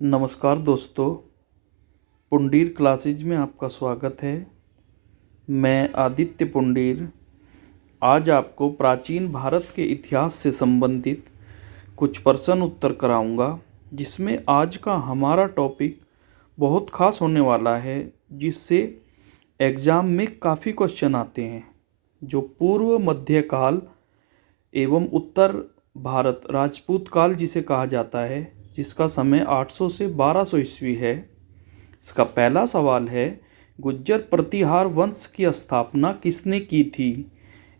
नमस्कार दोस्तों, पुंडीर क्लासेज में आपका स्वागत है। मैं आदित्य पुंडीर आज आपको प्राचीन भारत के इतिहास से संबंधित कुछ प्रश्न उत्तर कराऊंगा, जिसमें आज का हमारा टॉपिक बहुत खास होने वाला है, जिससे एग्ज़ाम में काफ़ी क्वेश्चन आते हैं। जो पूर्व मध्यकाल एवं उत्तर भारत राजपूत काल जिसे कहा जाता है, जिसका समय 800 से 1200 ईस्वी है। इसका पहला सवाल है, गुज्जर प्रतिहार वंश की स्थापना किसने की थी?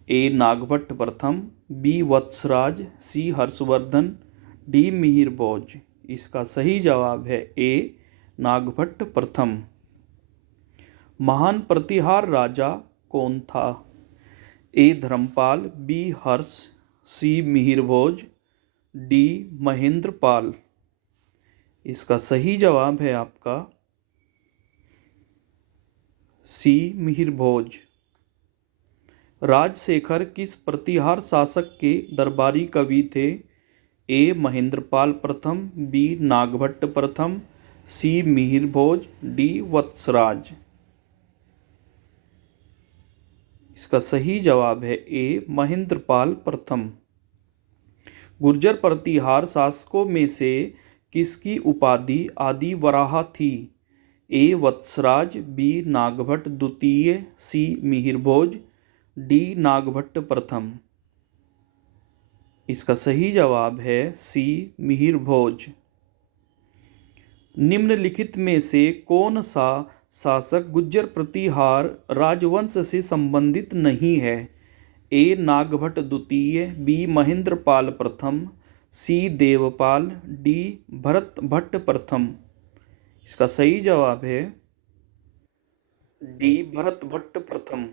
ए नागभट्ट प्रथम, बी वत्सराज, सी हर्षवर्धन, डी मिहिर भोज। इसका सही जवाब है ए नागभट्ट प्रथम। महान प्रतिहार राजा कौन था? ए धर्मपाल, बी हर्ष, सी मिहिर भोज, डी महेंद्रपाल। इसका सही जवाब है आपका सी मिहिर भोज। राजशेखर किस प्रतिहार शासक के दरबारी कवि थे? ए महेंद्रपाल प्रथम, बी नागभट्ट प्रथम, सी मिहिर भोज, डी वत्सराज। इसका सही जवाब है ए महेंद्रपाल प्रथम। गुर्जर प्रतिहार शासकों में से किसकी उपाधि आदि वराहा थी? ए वत्सराज, बी नागभट्ट द्वितीय, सी मिहिर भोज, डी नागभट्ट प्रथम। इसका सही जवाब है सी मिहिर भोज। निम्नलिखित में से कौन सा शासक गुज्जर प्रतिहार राजवंश से संबंधित नहीं है? ए नागभट्ट द्वितीय, बी महेंद्रपाल प्रथम, सी देवपाल, डी भरत भट्ट प्रथम। इसका सही जवाब है डी भरत भट्ट प्रथम।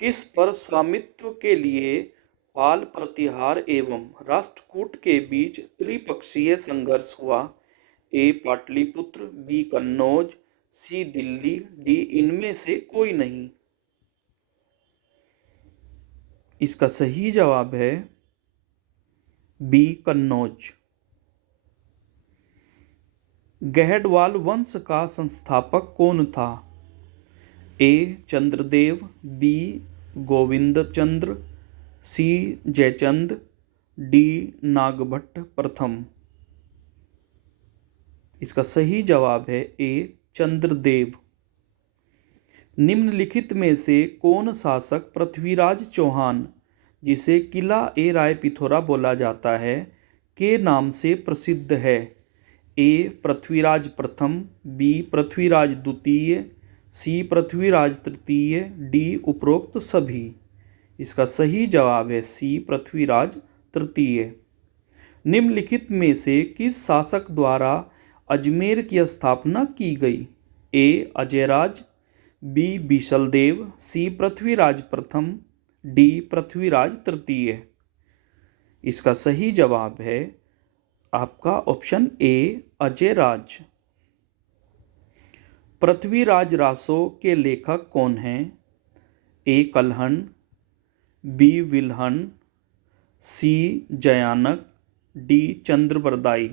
किस पर स्वामित्व के लिए पाल प्रतिहार एवं राष्ट्रकूट के बीच त्रिपक्षीय संघर्ष हुआ? ए पाटलिपुत्र, बी कन्नौज, सी दिल्ली, डी इनमें से कोई नहीं। इसका सही जवाब है बी कन्नौज। गहडवाल वंश का संस्थापक कौन था? ए चंद्रदेव, बी गोविंदचंद्र, सी जयचंद, डी नागभट्ट प्रथम। इसका सही जवाब है ए चंद्रदेव। निम्नलिखित में से कौन शासक पृथ्वीराज चौहान, जिसे किला ए राय पिथौरा बोला जाता है, के नाम से प्रसिद्ध है? ए पृथ्वीराज प्रथम, बी पृथ्वीराज द्वितीय, सी पृथ्वीराज तृतीय, डी उपरोक्त सभी। इसका सही जवाब है सी पृथ्वीराज तृतीय। निम्नलिखित में से किस शासक द्वारा अजमेर की स्थापना की गई? ए अजयराज, बी बिशलदेव, सी पृथ्वीराज प्रथम, डी पृथ्वीराज तृतीय। इसका सही जवाब है आपका ऑप्शन ए अजयराज। पृथ्वीराज रासो के लेखक कौन हैं? ए कल्हण, बी विल्हण, सी जयानक, डी चंद्रबरदाई।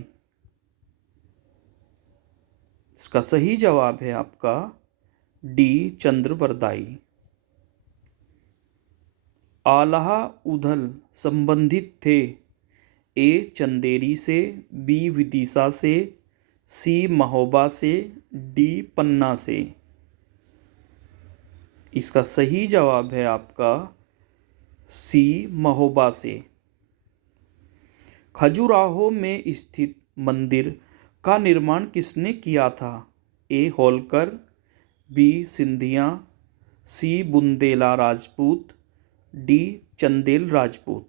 इसका सही जवाब है आपका डी चंद्रबरदाई। आल्हा उदल संबंधित थे? ए चंदेरी से, बी विदिशा से, सी महोबा से, डी पन्ना से। इसका सही जवाब है आपका सी महोबा से। खजुराहो में स्थित मंदिर का निर्माण किसने किया था? ए होलकर, बी सिंधिया, सी बुंदेला राजपूत, डी चंदेल राजपूत।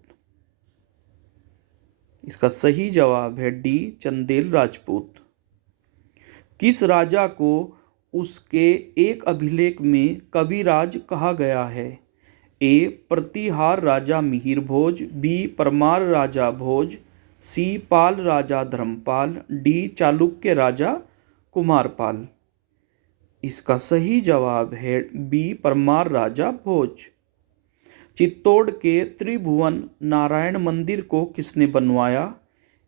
इसका सही जवाब है डी चंदेल राजपूत। किस राजा को उसके एक अभिलेख में कविराज कहा गया है? ए प्रतिहार राजा मिहिर भोज, बी परमार राजा भोज, सी पाल राजा धर्मपाल, डी चालुक्य राजा कुमारपाल। इसका सही जवाब है बी परमार राजा भोज। चित्तौड़ के त्रिभुवन नारायण मंदिर को किसने बनवाया?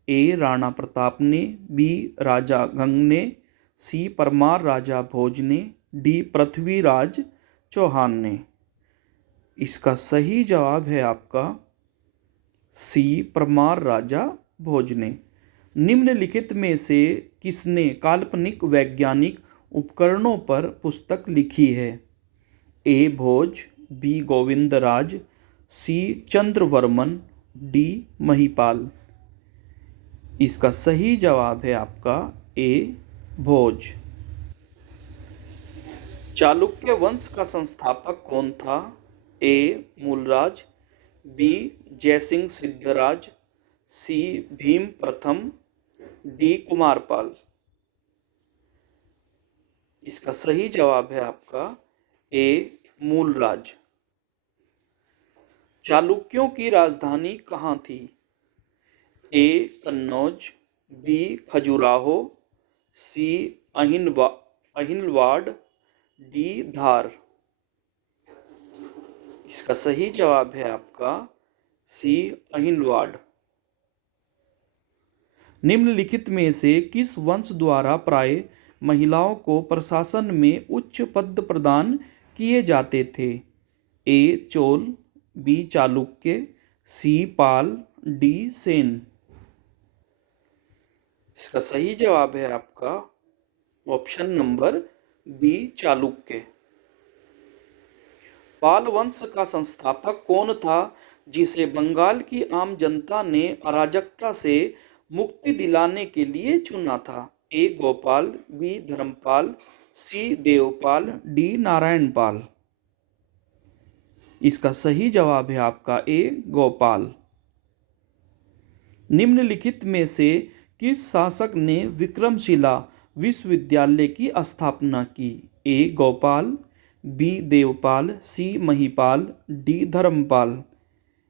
ए राणा प्रताप ने, बी राजा गंग ने, सी परमार राजा भोज ने, डी पृथ्वीराज चौहान ने। इसका सही जवाब है आपका सी परमार राजा भोज ने। निम्नलिखित में से किसने काल्पनिक वैज्ञानिक उपकरणों पर पुस्तक लिखी है? ए भोज, बी गोविंदराज, सी चंद्रवर्मन, डी महिपाल। इसका सही जवाब है आपका ए भोज। चालुक्य वंश का संस्थापक कौन था? ए मूलराज, बी जयसिंह सिद्धराज, सी भीम प्रथम, डी कुमारपाल। इसका सही जवाब है आपका ए मूलराज। चालुक्यों की राजधानी कहाँ थी? ए कन्नौज, बी खजुराहो, सी अहिलवाड़, डी धार। इसका सही जवाब है आपका सी अहिलवाड़। निम्नलिखित में से किस वंश द्वारा प्राय महिलाओं को प्रशासन में उच्च पद प्रदान किए जाते थे? ए चोल, बी चालुक्य, सी पाल, डी सेन। इसका सही जवाब है आपका ऑप्शन नंबर बी चालुक्य। पाल वंश का संस्थापक कौन था जिसे बंगाल की आम जनता ने अराजकता से मुक्ति दिलाने के लिए चुना था? ए गोपाल, बी धर्मपाल, सी देवपाल, डी नारायणपाल। इसका सही जवाब है आपका ए गोपाल। निम्नलिखित में से किस शासक ने विक्रमशिला विश्वविद्यालय की स्थापना की? A Gopal, B Devpal, C Mahipal, D Dharmapal.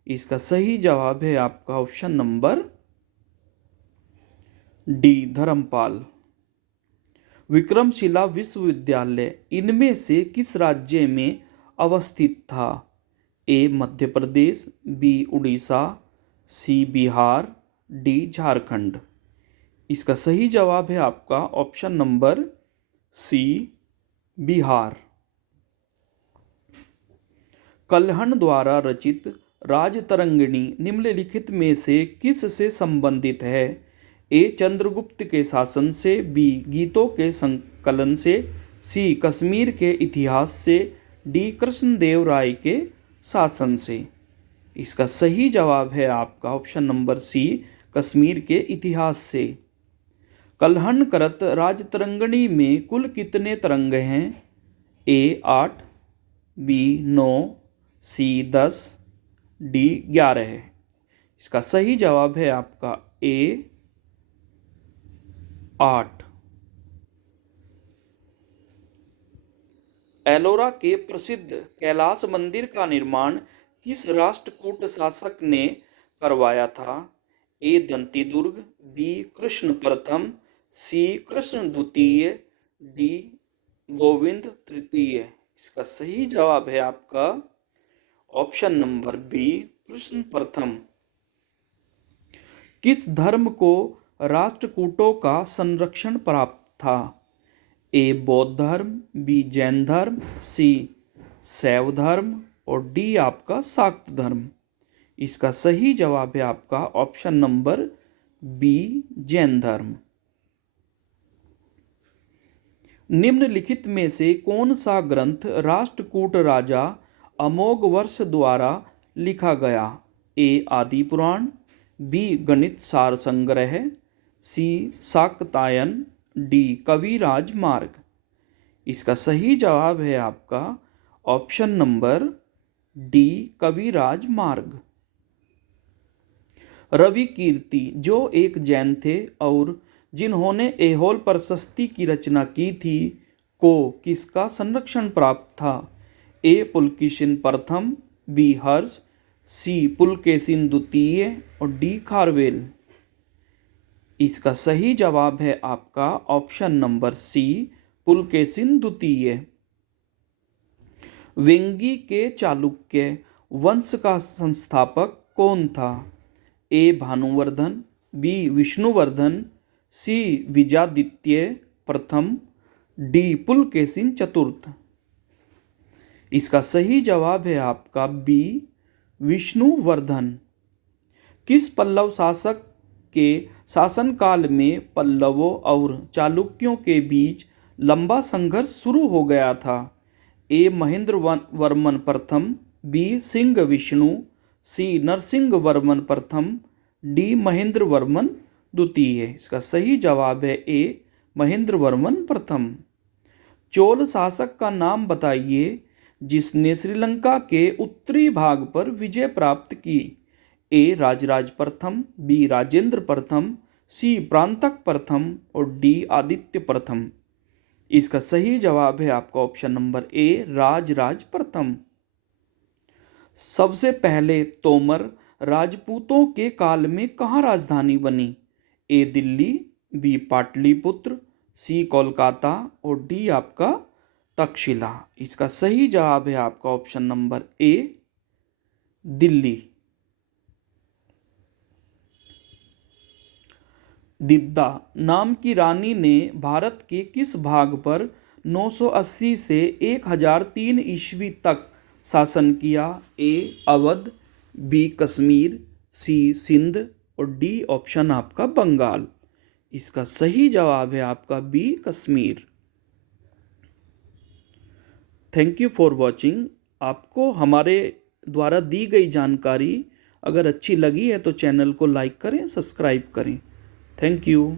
इसका सही जवाब है आपका option number D Dharmapal. Vikramshila विश्वविद्यालय इनमें से किस राज्य में अवस्थित था? A Madhya Pradesh, B Orissa, C Bihar, D Jharkhand. इसका सही जवाब है आपका option number C Bihar. Kalhana द्वारा रचित राजतरंगिणी निम्नलिखित में से किस से संबंधित है? ए चंद्रगुप्त के शासन से, बी गीतों के संकलन से, सी कश्मीर के इतिहास से, डी कृष्णदेव राय के शासन से। इसका सही जवाब है आपका ऑप्शन नंबर सी कश्मीर के इतिहास से। कल्हण करत राजतरंगिणी में कुल कितने तरंग हैं? ए 8, बी 9, सी 10, डी 11 है। इसका सही जवाब है आपका ए 8। एलोरा के प्रसिद्ध कैलाश मंदिर का निर्माण किस राष्ट्रकूट शासक ने करवाया था? ए दंती दुर्ग, बी कृष्ण प्रथम, सी कृष्ण द्वितीय, डी गोविंद तृतीय। इसका सही जवाब है आपका ऑप्शन नंबर बी कृष्ण प्रथम। किस धर्म को राष्ट्रकूटों का संरक्षण प्राप्त था? ए बौद्ध धर्म, बी जैन धर्म, सी शैव धर्म और डी आपका शाक्त धर्म। इसका सही जवाब है आपका ऑप्शन नंबर बी जैन धर्म। निम्नलिखित में से कौन सा ग्रंथ राष्ट्रकूट राजा अमोघवर्ष द्वारा लिखा गया? ए आदि पुराण, बी गणित सार संग्रह, सी शाक्तायन, डी कविराज मार्ग। इसका सही जवाब है आपका ऑप्शन नंबर डी कविराज मार्ग। रवि कीर्ति जो एक जैन थे और जिन्होंने ऐहोल प्रशस्ति की रचना की थी को किसका संरक्षण प्राप्त था? ए पुलकेशिन प्रथम, बी हर्ष, सी पुलकेशिन द्वितीय और डी खारवेल। इसका सही जवाब है आपका ऑप्शन नंबर सी पुलकेशिन द्वितीय। वेंगी के चालुक्य वंश का संस्थापक कौन था? ए भानुवर्धन, बी विष्णुवर्धन, सी विजयादित्य प्रथम, डी पुलकेशिन चतुर्थ। इसका सही जवाब है आपका बी विष्णुवर्धन। किस पल्लव शासक के शासनकाल में पल्लवों और चालुक्यों के बीच लंबा संघर्ष शुरू हो गया था? ए महेंद्र वर्मन प्रथम, बी सिंह विष्णु, सी नरसिंह वर्मन प्रथम, डी महेंद्र वर्मन द्वितीय। इसका सही जवाब है ए महेंद्र वर्मन प्रथम। चोल शासक का नाम बताइए जिसने श्रीलंका के उत्तरी भाग पर विजय प्राप्त की? ए राजराज प्रथम, बी राजेंद्र प्रथम, सी प्रांतक प्रथम और डी आदित्य प्रथम। इसका सही जवाब है आपका ऑप्शन नंबर ए राजराज प्रथम। सबसे पहले तोमर राजपूतों के काल में कहाँ राजधानी बनी? ए दिल्ली, बी पाटलिपुत्र, सी कोलकाता और डी आपका तक्षशिला। इसका सही जवाब है आपका option number A Delhi. Didda नाम की रानी ने भारत के किस भाग पर 980 से 1003 ईस्वी तक शासन किया? ए अवध, बी कश्मीर, सी सिंध और डी ऑप्शन आपका बंगाल। इसका सही जवाब है आपका B Kashmir. Thank you for watching. आपको हमारे द्वारा दी गई जानकारी अगर अच्छी लगी है तो चैनल को लाइक करें, सब्सक्राइब करें। Thank you.